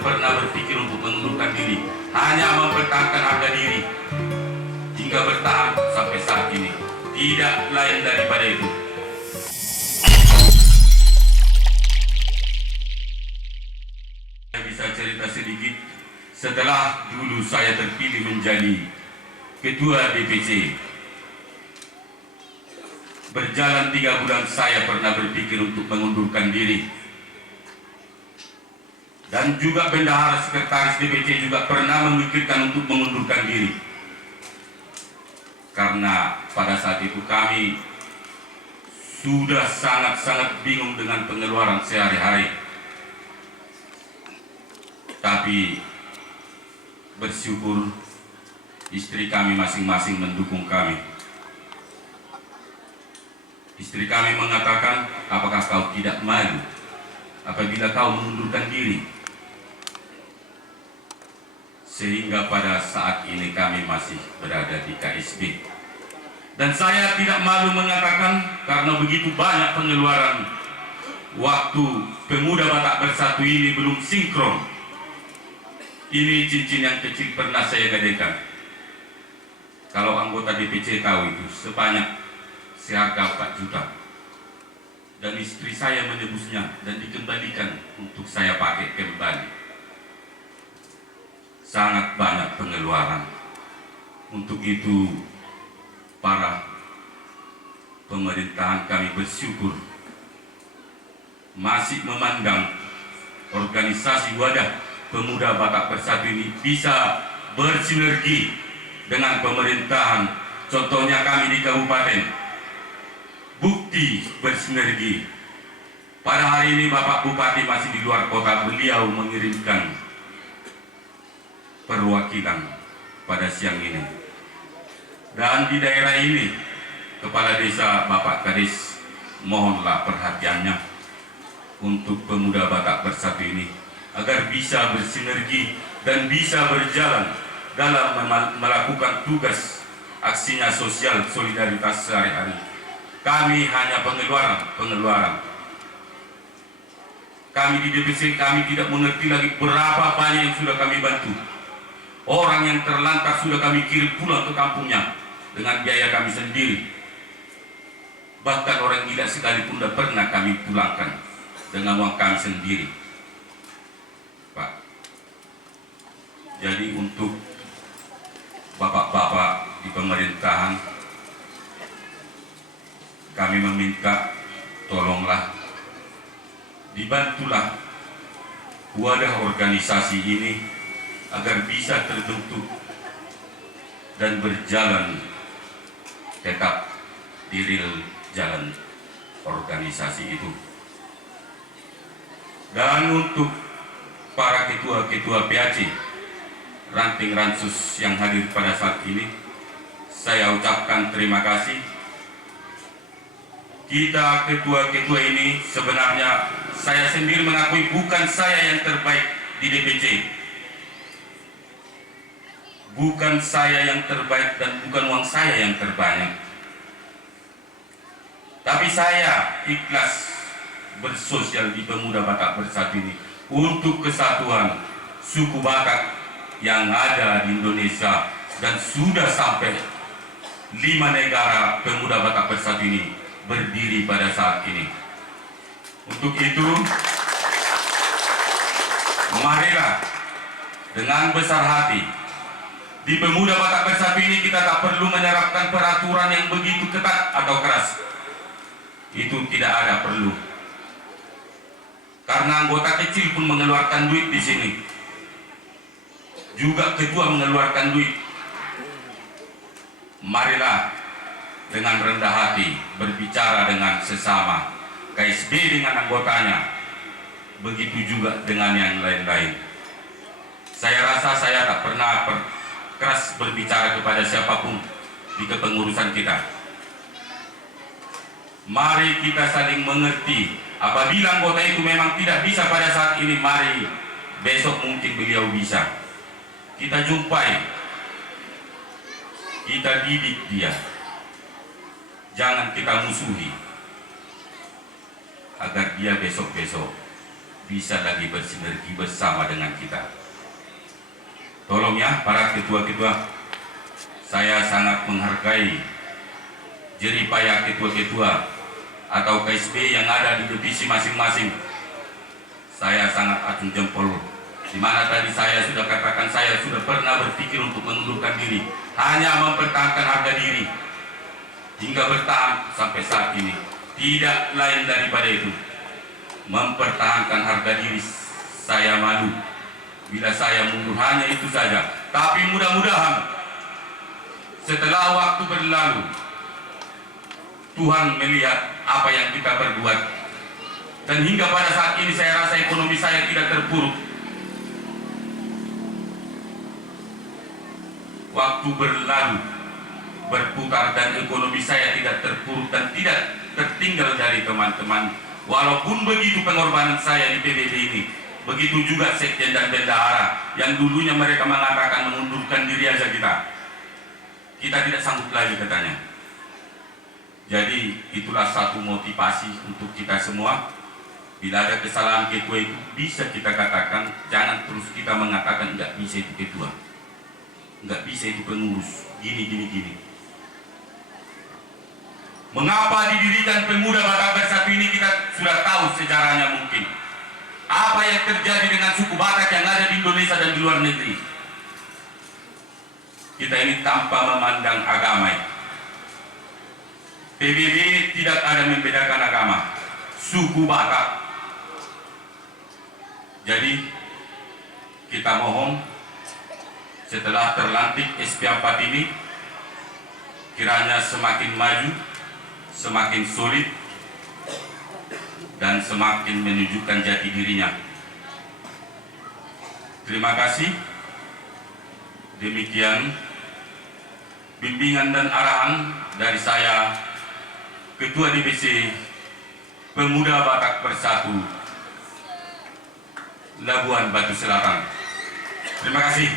pernah berpikir untuk mengundurkan diri, hanya mempertahankan harga diri hingga bertahan sampai saat ini. Tidak lain daripada itu. Saya bisa cerita sedikit. Setelah dulu saya terpilih menjadi ketua DPC, berjalan 3 bulan saya pernah berpikir untuk mengundurkan diri. Dan juga bendahara sekretaris DPC juga pernah memikirkan untuk mengundurkan diri. Karena pada saat itu kami sudah sangat-sangat bingung dengan pengeluaran sehari-hari. Tapi bersyukur istri kami masing-masing mendukung kami. Istri kami mengatakan, apakah kau tidak malu apabila kau mengundurkan diri? Sehingga pada saat ini kami masih berada di KSB. Dan saya tidak malu mengatakan, karena begitu banyak pengeluaran waktu Pemuda Batak Bersatu ini belum sinkron. Ini cincin yang kecil pernah saya gadekan. Kalau anggota DPC tahu itu, sebanyak seharga 4 juta. Dan istri saya menebusnya dan dikembalikan untuk saya pakai kembali. Sangat banyak pengeluaran. Untuk itu, para pemerintahan kami bersyukur masih memandang organisasi wadah Pemuda Batak Bersatu ini bisa bersinergi dengan pemerintahan. Contohnya kami di kabupaten, bukti bersinergi. Pada hari ini Bapak Bupati masih di luar kota, beliau mengirimkan perwakilan pada siang ini. Dan di daerah ini, Kepala Desa Bapak Kadis, mohonlah perhatiannya untuk Pemuda Batak Bersatu ini, agar bisa bersinergi dan bisa berjalan dalam melakukan tugas aksinya sosial solidaritas sehari-hari. Kami hanya pengeluaran. Kami di DPC, kami tidak mengerti lagi berapa banyak yang sudah kami bantu. Orang yang terlantar sudah kami kirim pulang ke kampungnya dengan biaya kami sendiri. Bahkan orang gila sekalipun tidak pernah kami pulangkan dengan uang kami sendiri. Jadi untuk bapak-bapak di pemerintahan, kami meminta tolonglah dibantulah wadah organisasi ini agar bisa terbentuk dan berjalan tetap di real jalan organisasi itu. Dan untuk para ketua-ketua PAC ranting ransus yang hadir pada saat ini, saya ucapkan terima kasih. Kita ketua-ketua ini sebenarnya saya sendiri mengakui bukan saya yang terbaik di DPC. Bukan saya yang terbaik dan bukan uang saya yang terbanyak. Tapi saya ikhlas bersosial di Pemuda Batak Bersatu ini untuk kesatuan suku Batak yang ada di Indonesia, dan sudah sampai 5 negara Pemuda Batak Bersatu ini berdiri pada saat ini. Untuk itu, marilah dengan besar hati di Pemuda Batak Bersatu ini kita tak perlu menerapkan peraturan yang begitu ketat atau keras. Itu tidak ada perlu. Karena anggota kecil pun mengeluarkan duit di sini. Juga ketua mengeluarkan duit. Marilah dengan rendah hati berbicara dengan sesama, KSB dengan anggotanya, begitu juga dengan yang lain-lain. Saya rasa saya tak pernah keras berbicara kepada siapapun di kepengurusan kita. Mari kita saling mengerti. Apabila anggota itu memang tidak bisa pada saat ini, mari besok mungkin beliau bisa. Kita jumpai, kita didik dia, jangan kita musuhi, agar dia besok-besok bisa lagi bersinergi bersama dengan kita. Tolong ya para ketua-ketua, saya sangat menghargai jeripaya ketua-ketua atau KSB yang ada di divisi masing-masing. Saya sangat acung jempol, di mana tadi saya sudah katakan saya sudah pernah berpikir untuk mengundurkan diri, hanya mempertahankan harga diri hingga bertahan sampai saat ini. Tidak lain daripada itu, mempertahankan harga diri. Saya malu bila saya mundur, hanya itu saja. Tapi mudah-mudahan setelah waktu berlalu, Tuhan melihat apa yang kita perbuat, dan hingga pada saat ini saya rasa ekonomi saya tidak terpuruk. Waktu berlalu, berputar, dan ekonomi saya tidak terpuruk dan tidak tertinggal dari teman-teman. Walaupun begitu pengorbanan saya di PBB ini, begitu juga sekjen dan bendahara yang dulunya mereka mengatakan mengundurkan diri aja kita tidak sanggup lagi katanya. Jadi itulah satu motivasi untuk kita semua. Bila ada kesalahan ketua itu bisa kita katakan, jangan terus kita mengatakan nggak bisa itu ketua, nggak bisa itu pengurus, gini. Mengapa didirikan Pemuda Batak Bersatu ini kita sudah tahu sejarahnya mungkin. Apa yang terjadi dengan suku Batak yang ada di Indonesia dan di luar negeri. Kita ini tanpa memandang agama. PBB tidak ada membedakan agama, suku Batak. Jadi kita mohon setelah terlantik SP4 ini kiranya semakin maju, semakin solid, dan semakin menunjukkan jati dirinya. Terima kasih. Demikian bimbingan dan arahan dari saya, Ketua Divisi Pemuda Batak Bersatu Labuan Batu Selatan. Terima kasih.